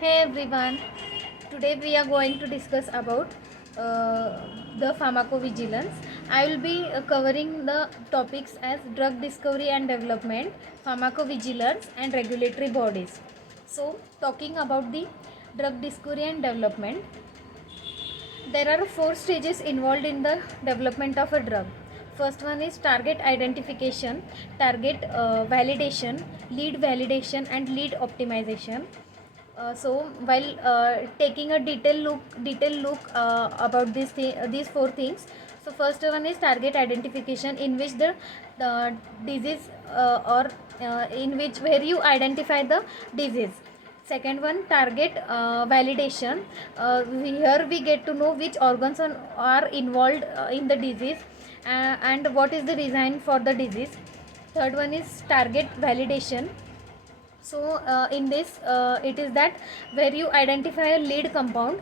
Hey everyone, today we are going to discuss about the pharmacovigilance. I will be covering the topics as drug discovery and development, pharmacovigilance and regulatory bodies. So talking about the drug discovery and development, there are four stages involved in the development of a drug. First one is target identification, target validation, lead validation and lead optimization. So while taking a detailed look about these four things, so first one is target identification, in which the disease or in which where you identify the disease. Second one, target validation. Here we get to know which organs are involved in the disease and what is the reason for the disease. Third one is target validation. So in this it is that where you identify a lead compound,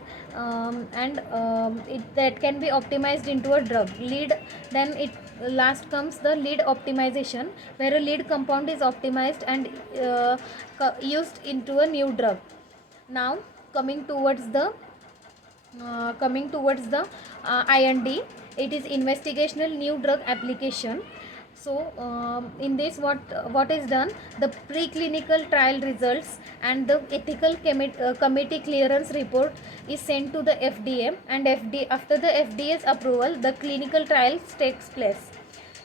that can be optimized into a drug lead. Then it last comes the lead optimization, where a lead compound is optimized and used into a new drug. Now coming towards the IND, it is investigational new drug application. So in this what is done, the preclinical trial results and the ethical committee clearance report is sent to the FDA, and after the FDA's approval, the clinical trials takes place.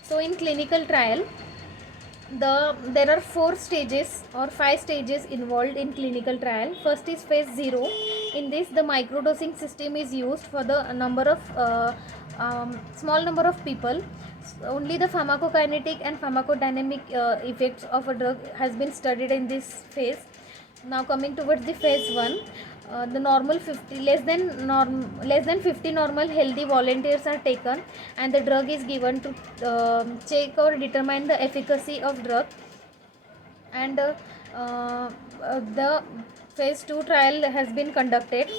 So in clinical trial, there are four stages or five stages involved in clinical trial. First is phase 0. In this, the microdosing system is used for the small number of people. Only the pharmacokinetic and pharmacodynamic effects of a drug has been studied in this phase. Now coming towards the phase 1, the normal 50 less than 50 normal healthy volunteers are taken, and the drug is given to check or determine the efficacy of drug. And the phase 2 trial has been conducted.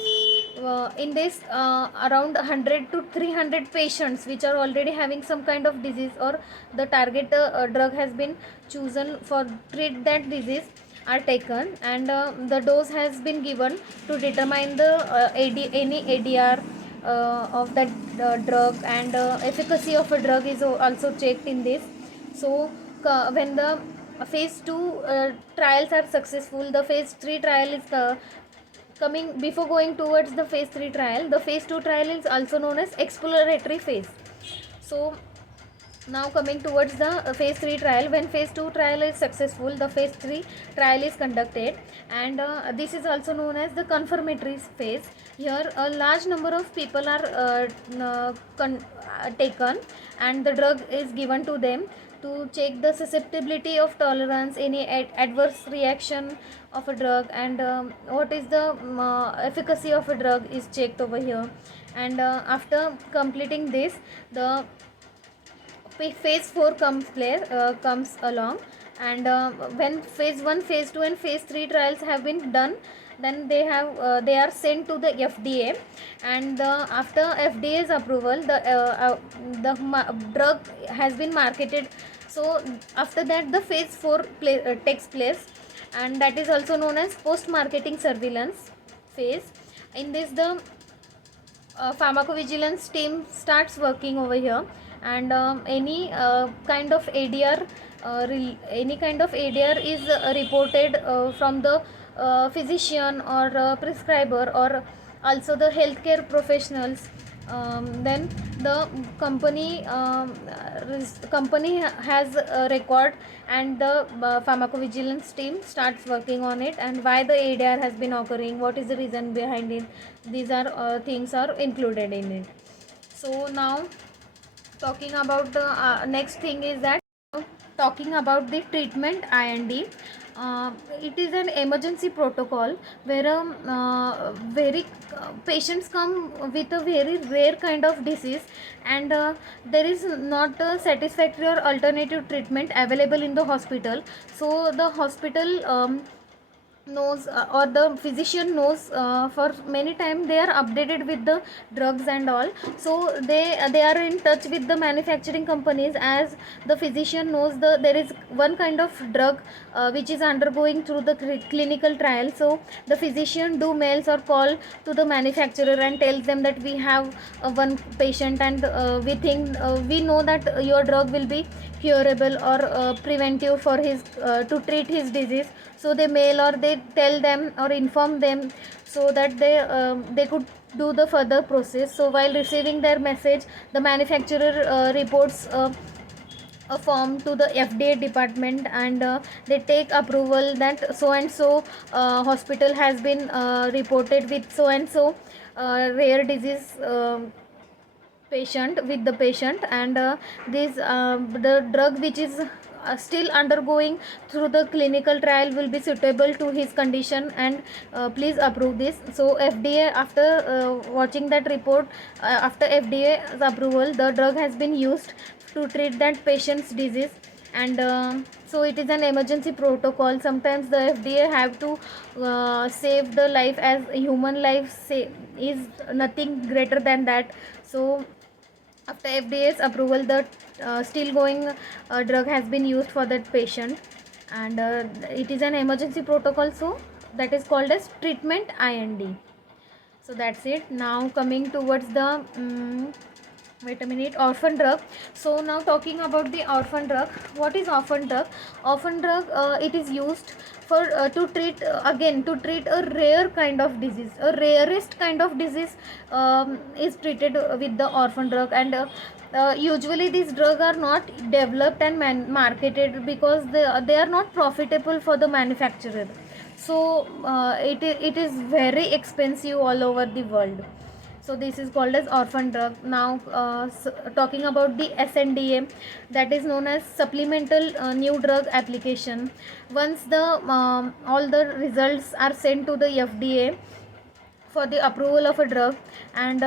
In this, around 100 to 300 patients which are already having some kind of disease, or the target drug has been chosen for treat that disease, are taken, and the dose has been given to determine the any ADR of that drug, and efficacy of a drug is also checked in this. So when the phase 2 trials are successful, the phase 3 trial is coming. Before going towards the phase 3 trial, the phase 2 trial is also known as exploratory phase. So now coming towards the phase 3 trial, when phase 2 trial is successful, the phase 3 trial is conducted, and this is also known as the confirmatory phase. Here a large number of people are taken, and the drug is given to them to check the susceptibility of tolerance, any adverse reaction of a drug, and what is the efficacy of a drug is checked over here. And after completing this, the phase 4 comes along, and when phase 1, phase 2 and phase 3 trials have been done, then they are sent to the FDA, and after FDA's approval, the drug has been marketed. So after that, the phase 4 takes place, and that is also known as post marketing surveillance phase. In this, the pharmacovigilance team starts working over here, and any kind of ADR is reported from the physician or prescriber, or also the healthcare professionals. Then the company has a record, and the pharmacovigilance team starts working on it, and why the ADR has been occurring, what is the reason behind it. These are things are included in it. So now talking about the next thing is that, talking about the treatment IND. It is an emergency protocol where very patients come with a very rare kind of disease, and there is not a satisfactory or alternative treatment available in the hospital. So the hospital knows or the physician knows, for many time they are updated with the drugs and all, so they are in touch with the manufacturing companies, as the physician knows there is one kind of drug which is undergoing through the clinical trial. So the physician do mails or call to the manufacturer and tells them that we have one patient, and we know that your drug will be curable or preventive for his to treat his disease. So they mail or they tell them or inform them, so that they could do the further process. So while receiving their message, the manufacturer reports a form to the FDA department, and they take approval that so and so hospital has been reported with so and so rare disease patient with the patient, and this the drug which is still undergoing through the clinical trial will be suitable to his condition, and please approve this. So FDA, after watching that report, after FDA's approval, the drug has been used to treat that patient's disease. And so it is an emergency protocol. Sometimes the FDA have to save the life, as human life is nothing greater than that. So after FDA's approval, the still going drug has been used for that patient, and it is an emergency protocol, so that is called as treatment IND. So that's it. Now coming towards the wait a minute, orphan drug. So now talking about the orphan drug. What is orphan drug? Orphan drug, it is used for to treat again to treat a rare kind of disease. A rarest kind of disease is treated with the orphan drug, and usually these drugs are not developed and marketed because they are not profitable for the manufacturer. So it is very expensive all over the world. So this is called as orphan drug. Now talking about the SNDA, that is known as supplemental new drug application. Once the all the results are sent to the FDA for the approval of a drug, and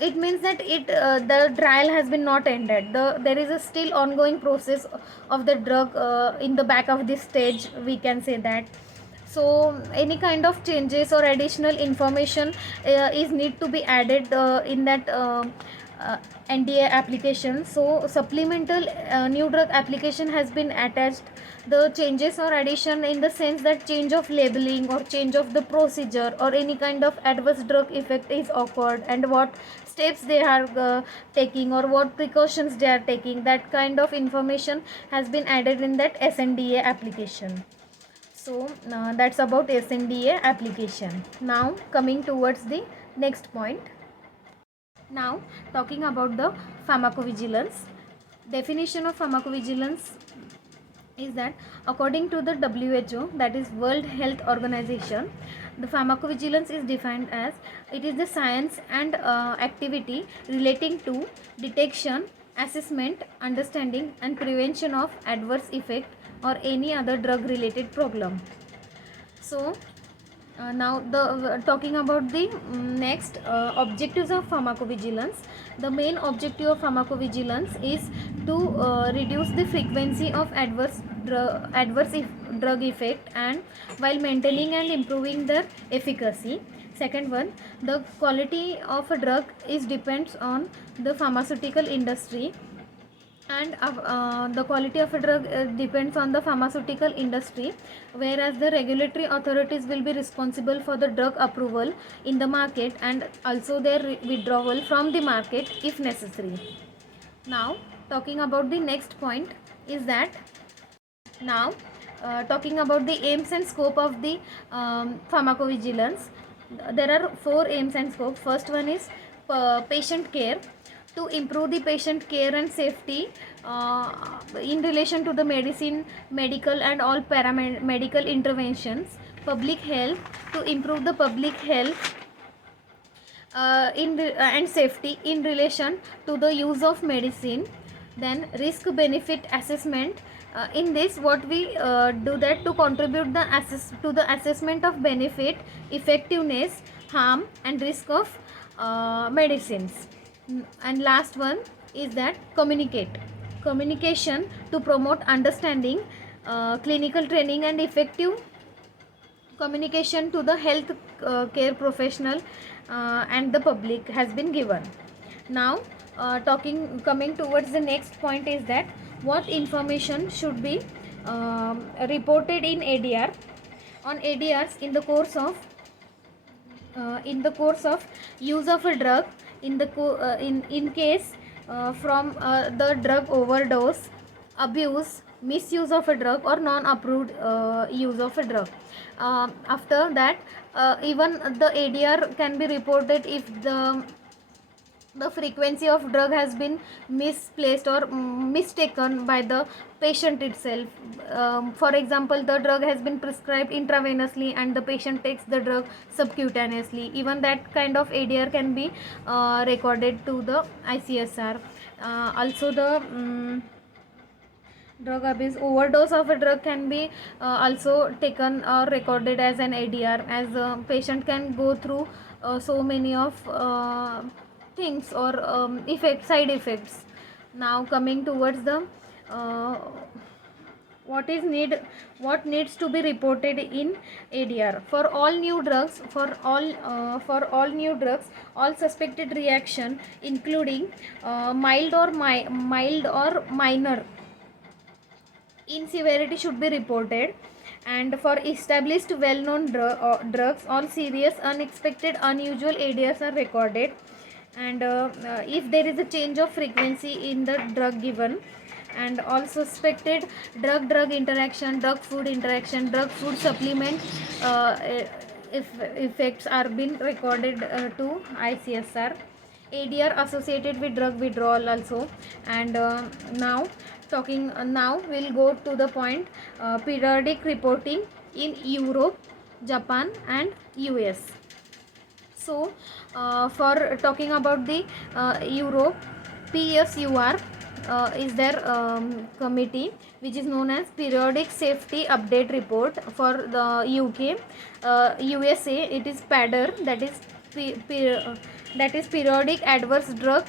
it means that the trial has been not ended. There is a still ongoing process of the drug in the back of this stage, we can say that. So any kind of changes or additional information is need to be added in that uh, NDA application. So supplemental new drug application has been attached. The changes or addition in the sense that change of labeling or change of the procedure or any kind of adverse drug effect is occurred, and what steps they are taking or what precautions they are taking, that kind of information has been added in that SNDA application. So that's about SNDA application. Now coming towards the next point. Now talking about the pharmacovigilance. Definition of pharmacovigilance is that according to the WHO, that is World Health Organization, the pharmacovigilance is defined as it is the science and activity relating to detection, assessment, understanding and prevention of adverse effect or any other drug related problem. So now talking about the next objectives of pharmacovigilance. The main objective of pharmacovigilance is to reduce the frequency of drug effect, and while maintaining and improving their efficacy. Second one, the quality of a drug is depends on the pharmaceutical industry, and the quality of a drug depends on the pharmaceutical industry, whereas the regulatory authorities will be responsible for the drug approval in the market and also their withdrawal from the market if necessary. Now talking about the next point is that now talking about the aims and scope of the pharmacovigilance. There are four aims and scope. First one is patient care, to improve the patient care and safety in relation to the medical and all paramedical interventions. Public health, to improve the public health and safety in relation to the use of medicine. Then risk benefit assessment. In this, what we do that to contribute to the assessment of benefit, effectiveness, harm and risk of medicines. And last one is that communication, to promote understanding, clinical training and effective communication to the health care professional and the public has been given. Now coming towards the next point is that what information should be reported in ADR on ADRs in the course of use of a drug, in case from the drug overdose, abuse, misuse of a drug, or non-approved use of a drug. After that, even the ADR can be reported if the frequency of drug has been misplaced or mistaken by the patient itself. For example, the drug has been prescribed intravenously and the patient takes the drug subcutaneously. Even that kind of ADR can be recorded to the ICSR. Also, the drug abuse, overdose of a drug can be also taken or recorded as an ADR, as the patient can go through so many of things or side effects. Now coming towards the what needs to be reported in ADR for all new drugs, all suspected reaction, including mild or minor in severity, should be reported. And for established well-known drugs, all serious, unexpected, unusual ADRs are recorded. And if there is a change of frequency in the drug given, and all suspected drug interaction, drug food interaction, drug food supplement if effects are being recorded to ICSR. ADR associated with drug withdrawal also. And now we'll go to the point periodic reporting in Europe, Japan and US. So for talking about the Europe, PSUR is their committee, which is known as Periodic Safety Update Report. For the UK, USA, it is PADR, that is Periodic Adverse Drug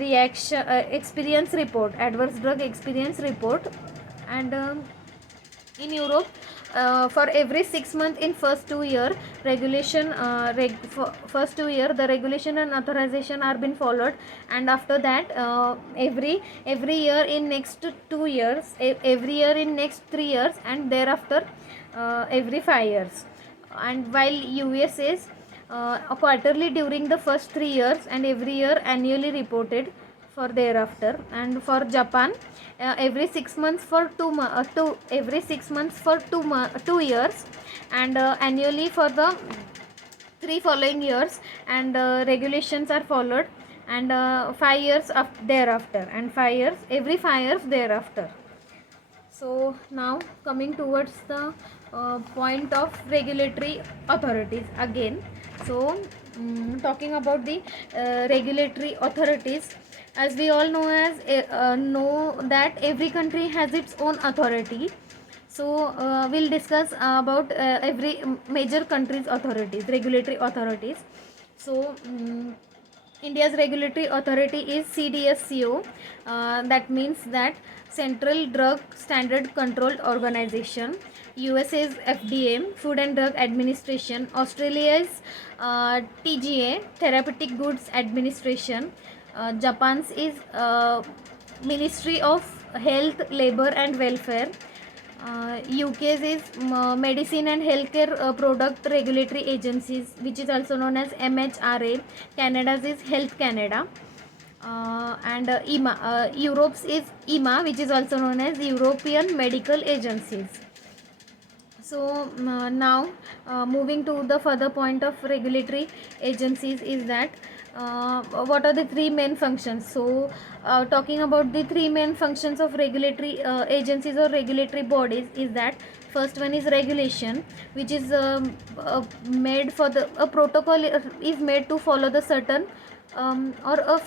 Reaction Experience Report, Adverse Drug Experience Report. And in Europe, for every 6 months in first 2 year regulation, first 2 year the regulation and authorization are been followed, and after that every year in next 2 years, every year in next 3 years, and thereafter every 5 years. And while US is quarterly during the first 3 years, and every year annually reported for thereafter. And for Japan, every 6 months for 2 years, and annually for the 3 following years, and regulations are followed, and 5 years thereafter, and 5 years, every 5 years thereafter. So now coming towards the point of regulatory authorities again. So talking about the regulatory authorities, as we all know that every country has its own authority. So we'll discuss about every major country's authorities, regulatory authorities. So India's regulatory authority is CDSCO, that means that Central Drug Standard Control Organization. USA's FDA, Food and Drug Administration. Australia's TGA, Therapeutic Goods Administration. Japan's is Ministry of Health, Labor and Welfare. UK's is Medicine and Healthcare Product Regulatory Agencies, which is also known as MHRA. Canada's is Health Canada. And EMA, Europe's is EMA, which is also known as European Medical Agencies. So now moving to the further point of regulatory agencies is that what are the 3 main functions. So talking about the 3 main functions of regulatory agencies or regulatory bodies is that first one is regulation, which is made for a protocol is made to follow the certain or a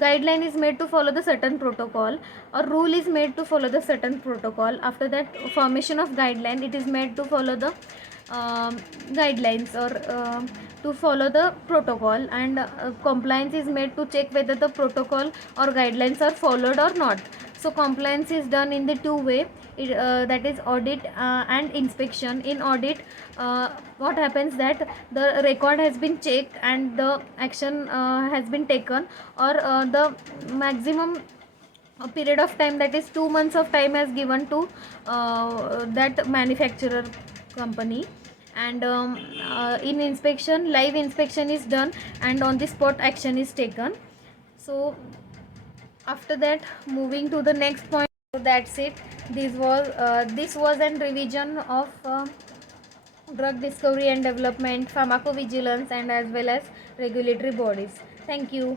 guideline is made to follow the certain protocol, or rule is made to follow the certain protocol. After that formation of guideline, it is made to follow the guidelines or to follow the protocol, and compliance is made to check whether the protocol or guidelines are followed or not. So compliance is done in the 2 way. that is audit and inspection. In audit, what happens that the record has been checked and the action has been taken, or the maximum a period of time, that is 2 months of time, has given to that manufacturer company. And in inspection, live inspection is done and on the spot action is taken. So after that, moving to the next point. So that's it. This was an revision of drug discovery and development, pharmacovigilance, and as well as regulatory bodies. Thank you.